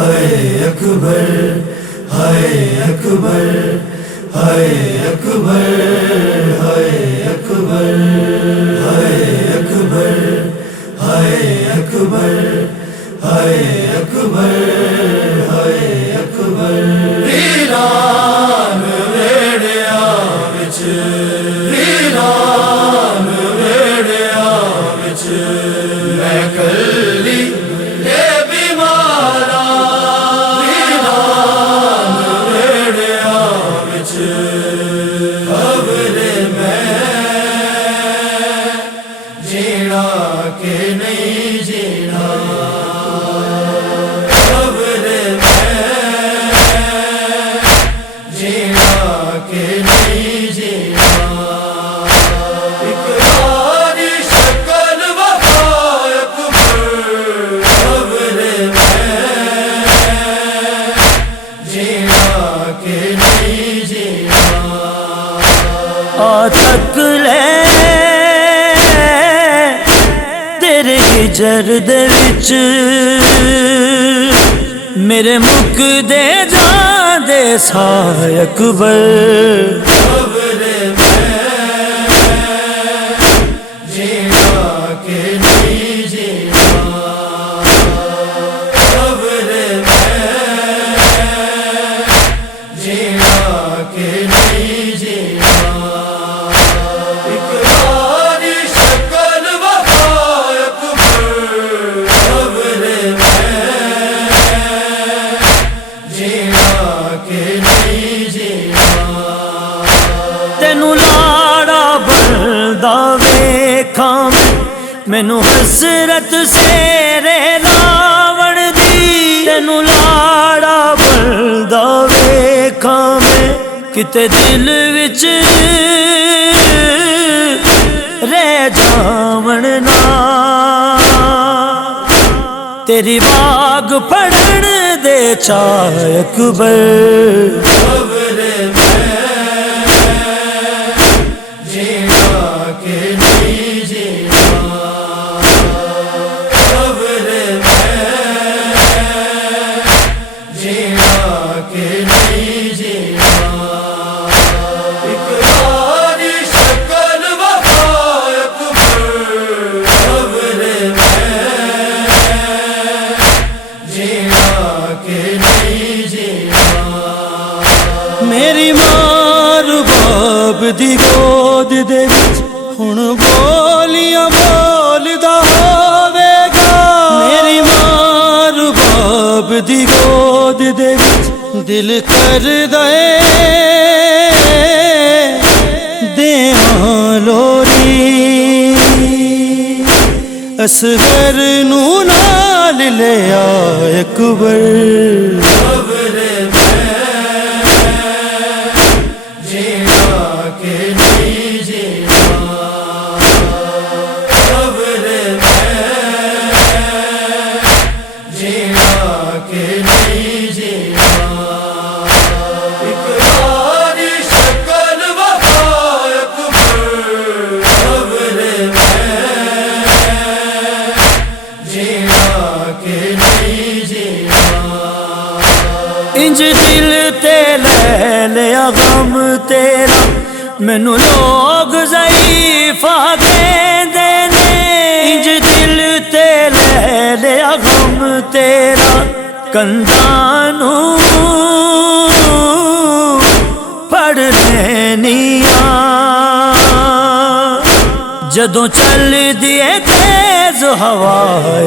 ہائے اکبر ہائے اکبر ہائے اکبر ہائے اکبر ہائے اکبر ہائے اکبر ہائے اکبر ہائے اکبر ویران ویڑیا وچ ویران ویڑیا وچ میں کلی اے بیمارا ویران ویڑیا وچ خبر میں جینا کہ نہیں جینا تک لے تیرے ہجر دے وچ میرے مک دے جان دے سا اکبر خبر میں جینا کہ نہیں جینا خبر میں جینا کہ نہیں جینا تینو لاڑا بلدا ویکھاں مینو حسرت سیرے لاوڑ دی تینو لاڑا بلدا ویکھاں کتے دل وچ رہ جاون نا تیری باغ پڑھن دے چاہ اکبر خبر میں جینا کہ نہیں جینا خبر میں جینا کہ نہیں جینا اقرار شکل وفا اکبر خبر میں جینا کہ نہیں جینا میری ماں رباب دی گود دے وچ ہن بولیاں بولدا ہوے گا میری ماں رباب دی گود دے وچ دل کردا اے دیواں لوری اصغر نوں نال لے آ اکبر خبر میں جینا کہ نہیں جینا خبر میں جینا کہ نہیں جینا اقرار شکل وفا اکبر خبر میں جینا کہ نہیں جینا انج دل تے لے لیا غم تیرا مینو لوگ ضعیف کہندے نے انج دل تے لے لیا غم تیرا کنداں نوں پڑھ لینیاں جدوں چل دیے تیز ہوا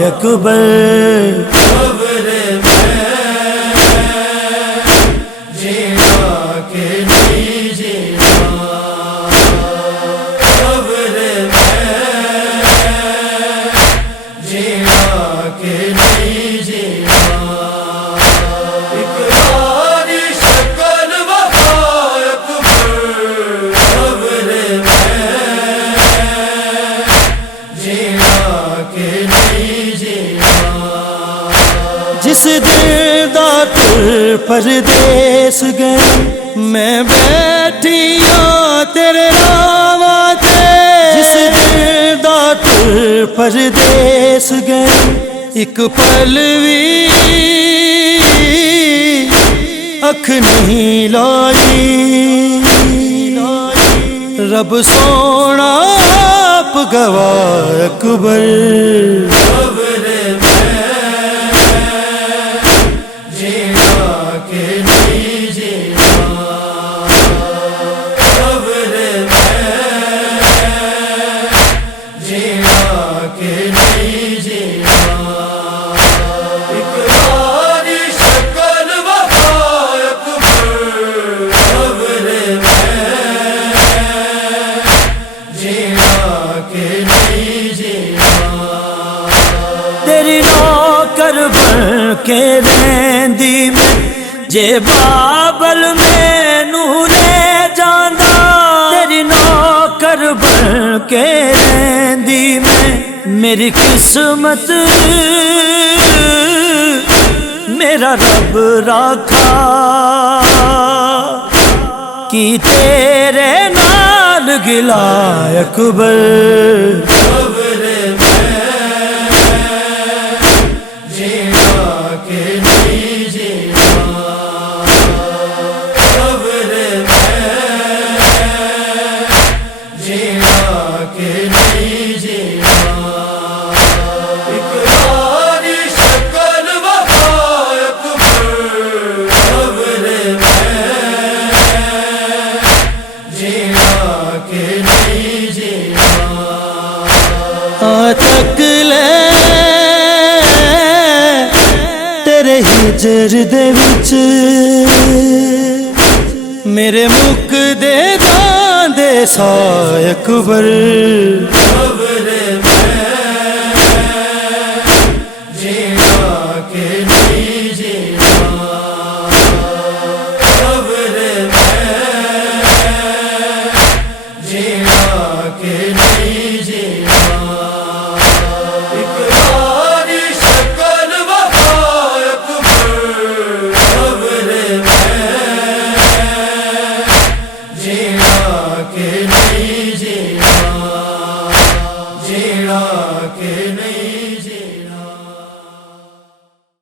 اکبر خبر میں جینا کہ نہیں جینا خبر میں جینا کہ نہیں جینا اقرار شکل وفا اکبر خبر میں جینا کہ نہیں جینا جس دل دا تر پردیس گئے میں بیٹھی ہاں تیرے راواں تے جس دل دا تر پردیس گئے ایک پل وی اکھ نہیں لائی، رب سونا آپ گواہ اکبر، قبر میں جینا کہ نہیں جینا، قبر میں جینا کہ نہیں جینا، اقرار شکل وفا اکبر، قبر میں جینا کہ نہیں جینا، تیری نوکر بن کے رہندی میں جے بابل مینوں لے جاندا، تیری نوکر بن کے رہندی میں میری قسمت میرا رب رکھا، کی تیرے نال گلا اکبر، قبر میں جینا کہ نہیں جینا، قبر میں جینا کہ نہیں جینا، اقرار شکل وفا اکبر، قبر میں جینا کہ نہیں جینا، تک لے تیرے ہجر دے وچ میرے مک دے جاندے سا اکبر، قبر میں جینا کہ نہیں جینا، قبر میں جینا کہ نہیں جینا،